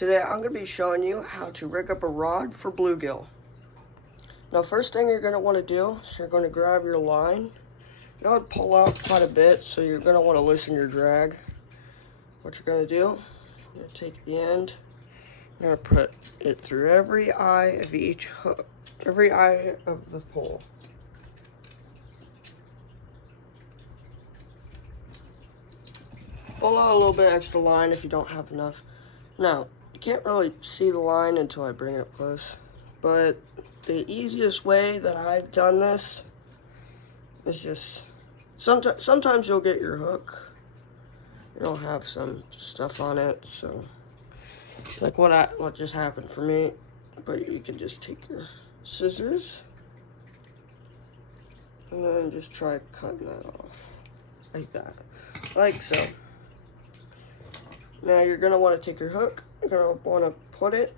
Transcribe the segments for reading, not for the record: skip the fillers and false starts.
Today I'm going to be showing you how to rig up a rod for bluegill. Now first thing you're going to want to do is you're going to grab your line. Now I'd pull out quite a bit, so you're going to want to loosen your drag. What you're going to do, you're going to take the end, you're going to put it through every eye of each hook, every eye of the pole. Pull out a little bit extra line if you don't have enough. Now, you can't really see the line until I bring it up close, but the easiest way that I've done this is just, sometimes you'll get your hook, it'll have some stuff on it, so like what just happened for me. But you can just take your scissors and then just try cutting that off like that, like so. Now you're going to want to take your hook, you're going to want to put it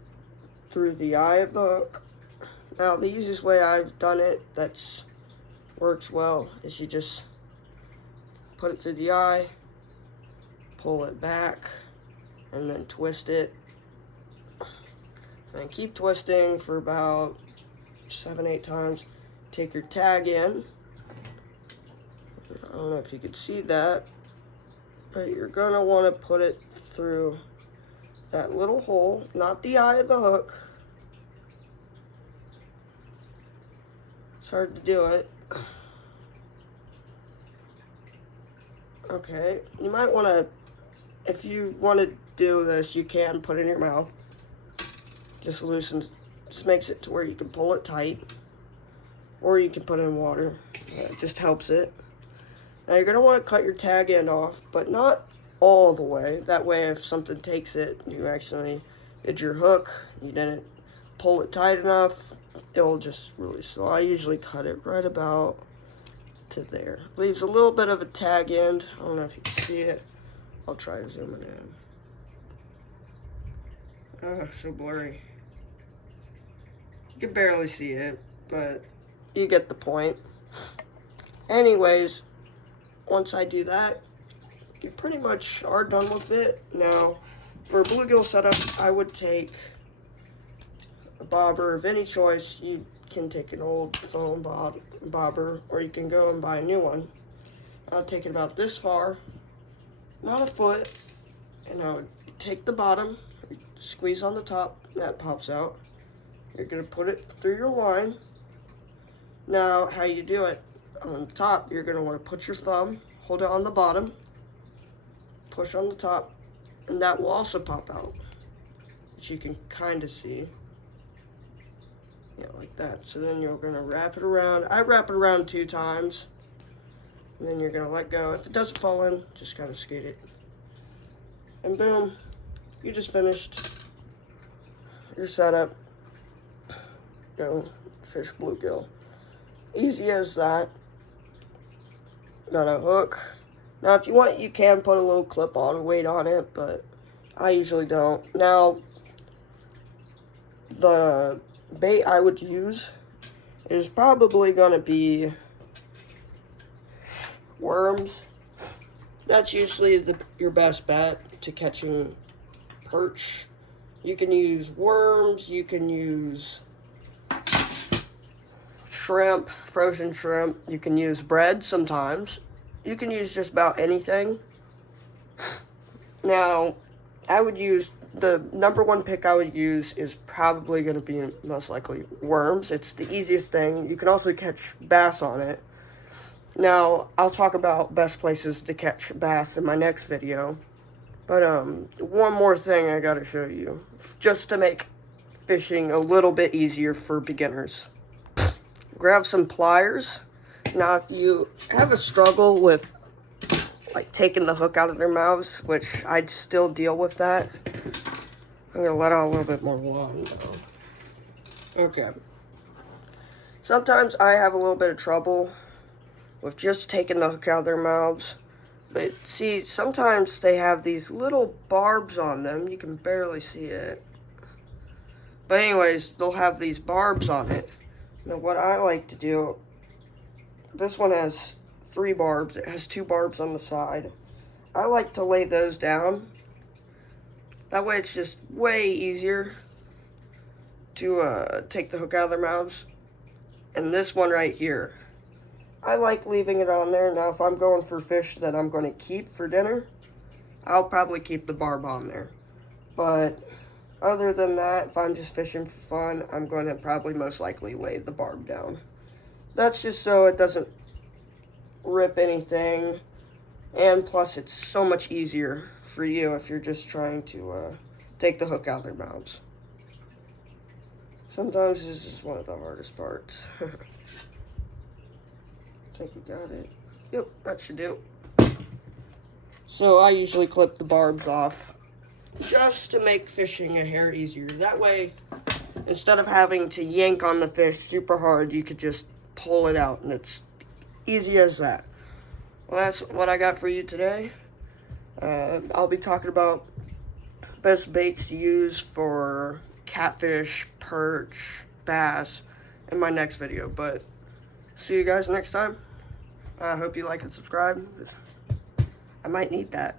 through the eye of the hook. Now the easiest way I've done it that works well is you just put it through the eye, pull it back, and then twist it. And keep twisting for about 7-8 times. Take your tag in. I don't know if you can see that, but you're going to want to put it through that little hole, not the eye of the hook. It's hard to do it. Okay, you might want to, if you want to do this, you can put it in your mouth. Just loosens, just makes it to where you can pull it tight, or you can put it in water. It just helps it. Now you're going to want to cut your tag end off, but not all the way. That way if something takes it, you actually did your hook, you didn't pull it tight enough, it'll just release. So I usually cut it right about to there. Leaves a little bit of a tag end. I don't know if you can see it. I'll try zooming in. Oh, so blurry. You can barely see it, but you get the point. Anyways, once I do that, you pretty much are done with it. Now, for a bluegill setup, I would take a bobber of any choice. You can take an old foam bobber, or you can go and buy a new one. I'll take it about this far, not a foot, and I would take the bottom, squeeze on the top, that pops out. You're going to put it through your line. Now, how you do it, on the top, you're going to want to put your thumb, hold it on the bottom, push on the top, and that will also pop out, which you can kind of see. Yeah, like that. So then you're going to wrap it around. I wrap it around 2 times, and then you're going to let go. If it doesn't fall in, just kind of skate it. And boom, you just finished your setup. Go fish bluegill. Easy as that. Got a hook. Now if you want, you can put a little clip on weight on it, but I usually don't. Now the bait I would use is probably gonna be worms. That's usually your best bet to catching perch. You can use worms, you can use shrimp, frozen shrimp, you can use bread sometimes. You can use just about anything. Now, I would use, the #1 pick I would use is probably going to be most likely worms. It's the easiest thing. You can also catch bass on it. Now, I'll talk about best places to catch bass in my next video. But one more thing I got to show you, just to make fishing a little bit easier for beginners. Grab some pliers. Now, if you have a struggle with like taking the hook out of their mouths, which I'd still deal with that, I'm gonna let out a little bit more water. Okay. Sometimes I have a little bit of trouble with just taking the hook out of their mouths. But see, sometimes they have these little barbs on them. You can barely see it. But anyways, they'll have these barbs on it. Now what I like to do, this one has 3 barbs. It has 2 barbs on the side. I like to lay those down That way it's just way easier to take the hook out of their mouths. And this one right here, I like leaving it on there. Now if I'm going for fish that I'm going to keep for dinner, I'll probably keep the barb on there. But other than that, if I'm just fishing for fun, I'm going to probably most likely lay the barb down. That's just so it doesn't rip anything. And plus, it's so much easier for you if you're just trying to take the hook out of their mouths. Sometimes this is one of the hardest parts. I think we got it. Yep, that should do. So I usually clip the barbs off just to make fishing a hair easier. That way, instead of having to yank on the fish super hard, you could just pull it out, and it's easy as that. Well, that's what I got for you today. I'll be talking about best baits to use for catfish, perch, bass in my next video. But see you guys next time. I hope you like and subscribe. I might need that.